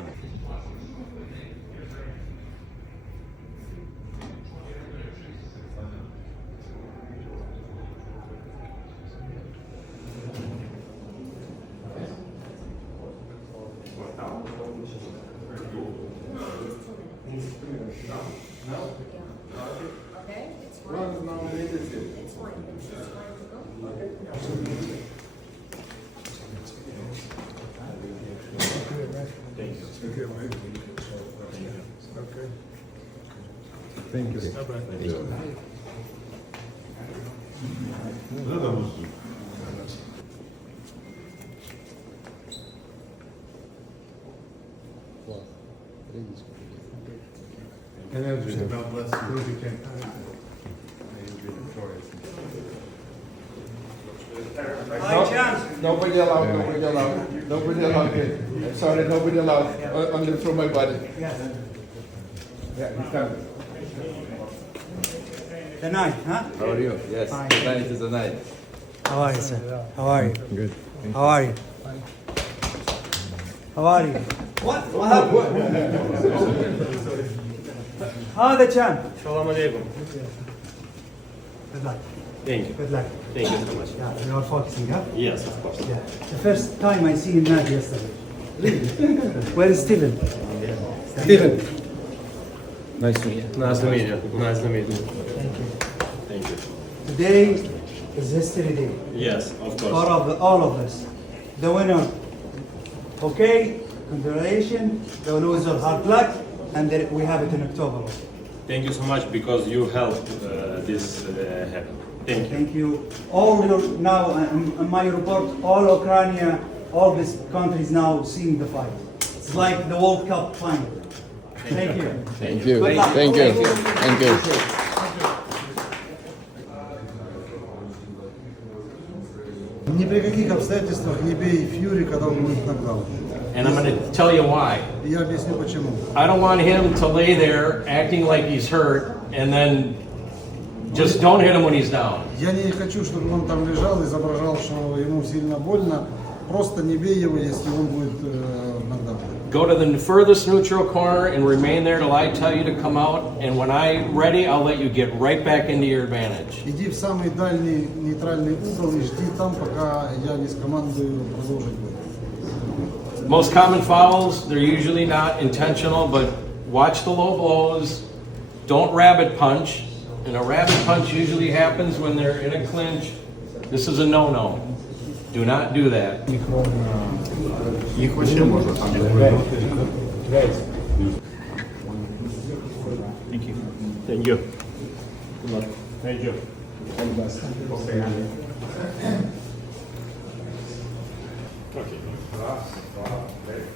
Okay, it's fine. It's fine. It's fine to go. Energy, God bless you. May you be victorious. Nobody allowed, nobody allowed, nobody allowed it. Sorry, nobody allowed, uh, under from my body. Yeah, he's coming. The night, huh? How are you? Yes, Fine. tonight is the night. How are you, sir? How are you? Good. How are you? How are you? What? What happened? How the champ? Shalom alaikum. Good luck. Thank you. Good luck. Thank you so much. Yeah, you are focusing, huh? Yes, of course. Yeah. The first time I see him mad yesterday. Where is Steven? Steven. Nice to meet you. Nice to meet you. Nice to meet you. Thank you. Thank you. Today is history day. Yes, of All course. of all of us. The winner. Okay, congratulations. The loser, hard luck. And then we have it in October. Thank you so much because you helped uh, this uh, happen. Thank you. Thank you. All your now, uh, in in my report, all Ukraine, all these countries now seeing the fight. It's like the World Cup final. Thank you. Thank you. Good luck. Thank you. Thank you. Ни при каких обстоятельствах не бей Фьюри, когда он будет нокдаун. And I'm going to tell you why. И я объясню почему. I don't want him to lay there acting like he's hurt and then just don't hit him when he's down. Я не хочу, чтобы он там лежал, изображал, что ему сильно больно. Просто не бей его, если он будет э, в нокдауне. Go to the furthest neutral corner and remain there till I tell you to come out. And when I'm ready, I'll let you get right back into your advantage. Иди в самый дальний нейтральный угол и жди там, пока я не скомандую продолжить бой. Most common fouls, they're usually not intentional, but watch the low blows. Don't rabbit punch. And a rabbit punch usually happens when they're in a clinch. This is a no-no. Do not do that. Їх вообще можна там Thank you. Thank you. Okay. Раз, два, три. Давай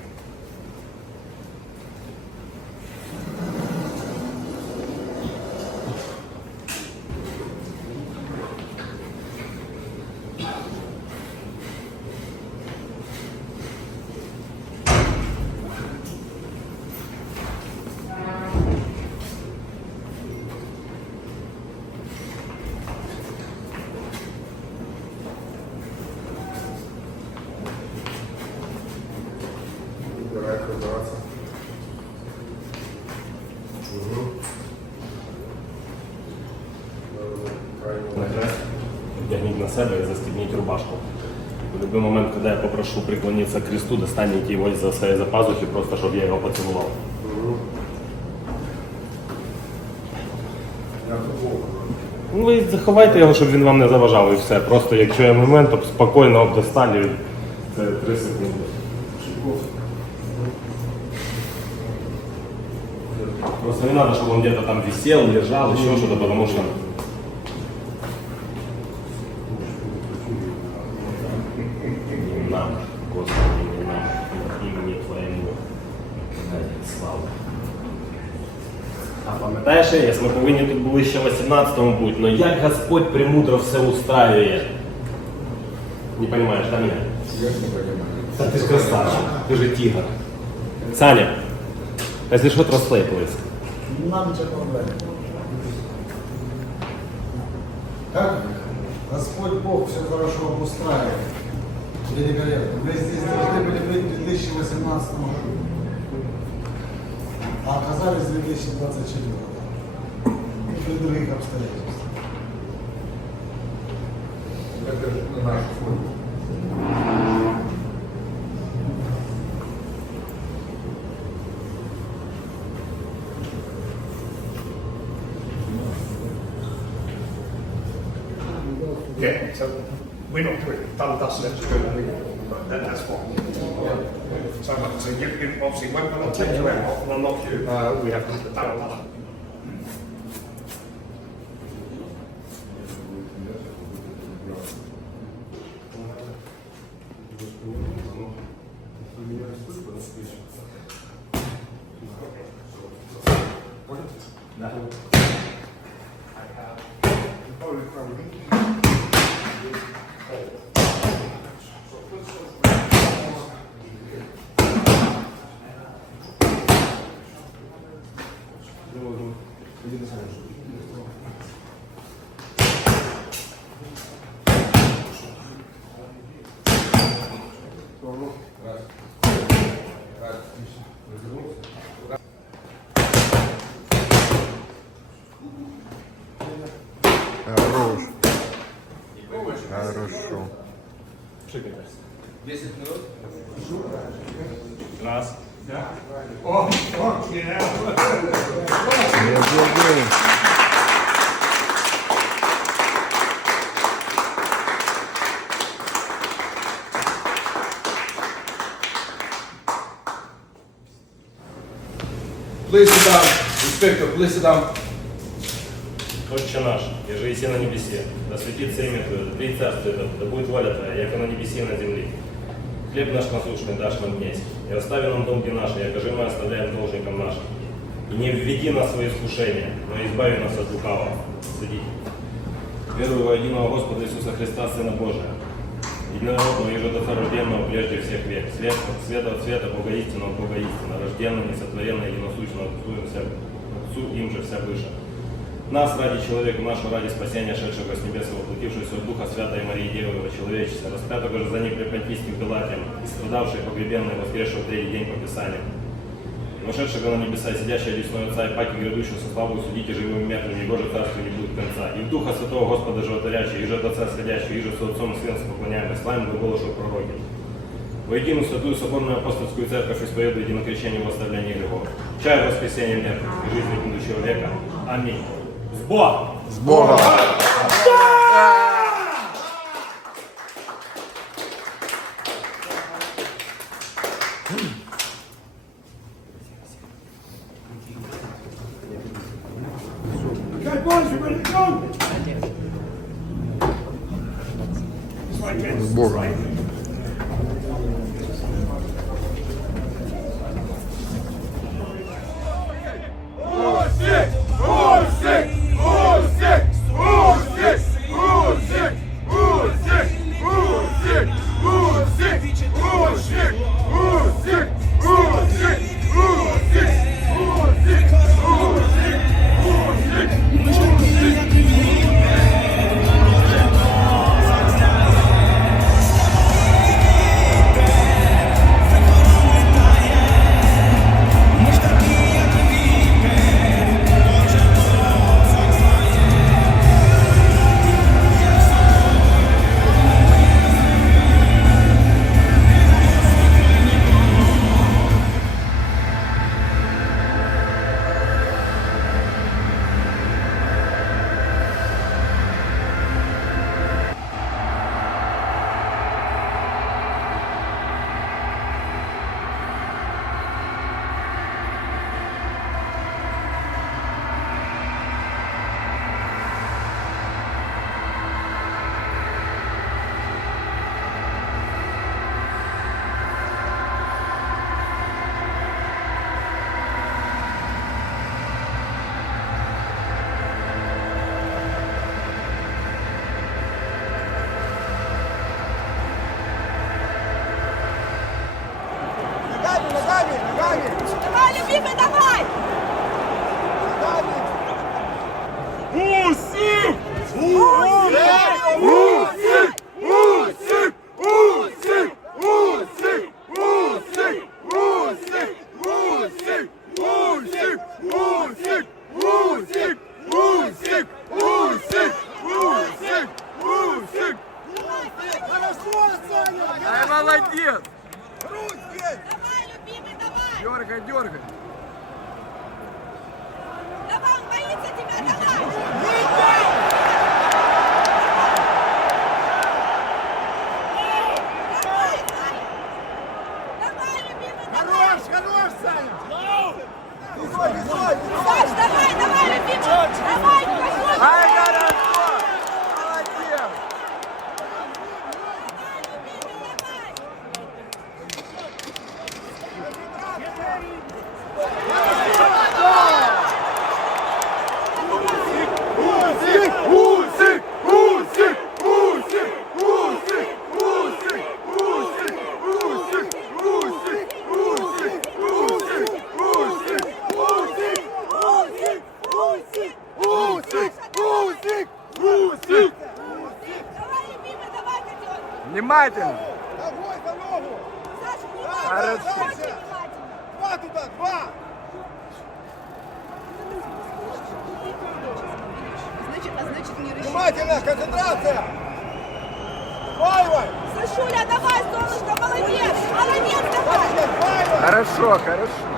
Вдягніть на себе і застегните рубашку. В будь-який момент, коли я попрошу приклонитися к кресту, достанете его за своей за пазухи, просто щоб я его поцеловал. Ну, Ви заховайте його, щоб він вам не заважав і все. Просто якщо є момент, то спокійно обдосталі. Це 3 секунди. Просто не треба, щоб він десь там висів, лежав, ще щось, тому що пам'ятаєш, Єс, ми повинні тут були ще в 18-му бути, но як Господь премудро все устраює. Не понимаешь, да, меня? Да ты же красавчик, ты же тигр. Саня, если что, трансплей, please. Нам нічого не Как Господь Бог все хорошо обустраивает. Великолепно. Мы здесь должны были быть в 2018 году. А оказались в 2024 году. При других обстоятельствах. Это на нашу фоне. Yeah, so we're not doing it, done, dust, let's do it, but that, that's fine. So, like, so you, you, obviously, when, when I take you out and unlock you, uh, we have to, done, done. Хорош. Хорошо. 10 минут? Раз. Є-є-є. Please sit down. Inspector, please sit down. Отче наш, еже еси на небесе, да светится имя Твое, да придет царствие Твое, да будет воля Твоя, яко на небесе и на земле. Хлеб наш насущный дашь нам днесь, и остави нам долги наши, яко же мы оставляем должникам нашим. И не введи нас в свои искушения, но избави нас от лукавого. Сидите. Верую во единого Господа Иисуса Христа, Сына Божия, единородного и рожденного прежде всех век, свет, света от света, Бога истинного, Бога истина, рожденного, несотворенного, единосущного, Отцу им же вся выше. Нас ради человека, нашего ради спасения, шедшего с небес, и воплотившегося от Духа Святой Марии Девы, во человечества, распятого же за ним при Понтийских Галатиям, и страдавший, погребенный, воскресшего в третий день по Писаниям. Вошедшего на небеса, сидящего одесной Отца и Паки, грядущего со славою, судите живым и мертвым, его же царству не будет конца. И в Духа Святого Господа Животворящего, и же от Отца сходящего, и же с Отцом и Сыном поклоняемый, славим глаголошу пророки. Во единую святую соборную апостольскую церковь исповедуйте на крещение в оставлении грехов. Чаю воскресения мертвых и жизни будущего века. Аминь. З Богом! З Богом! Внимательно! Саша, Хорошо. внимательно. Очень внимательно. Два туда, два! Значит, а значит не рассчитывай. Внимательно, концентрация! Вайвай! Сашуля, давай, солнышко, молодец. Молодец, давай. Хорошо, хорошо. Хорошо.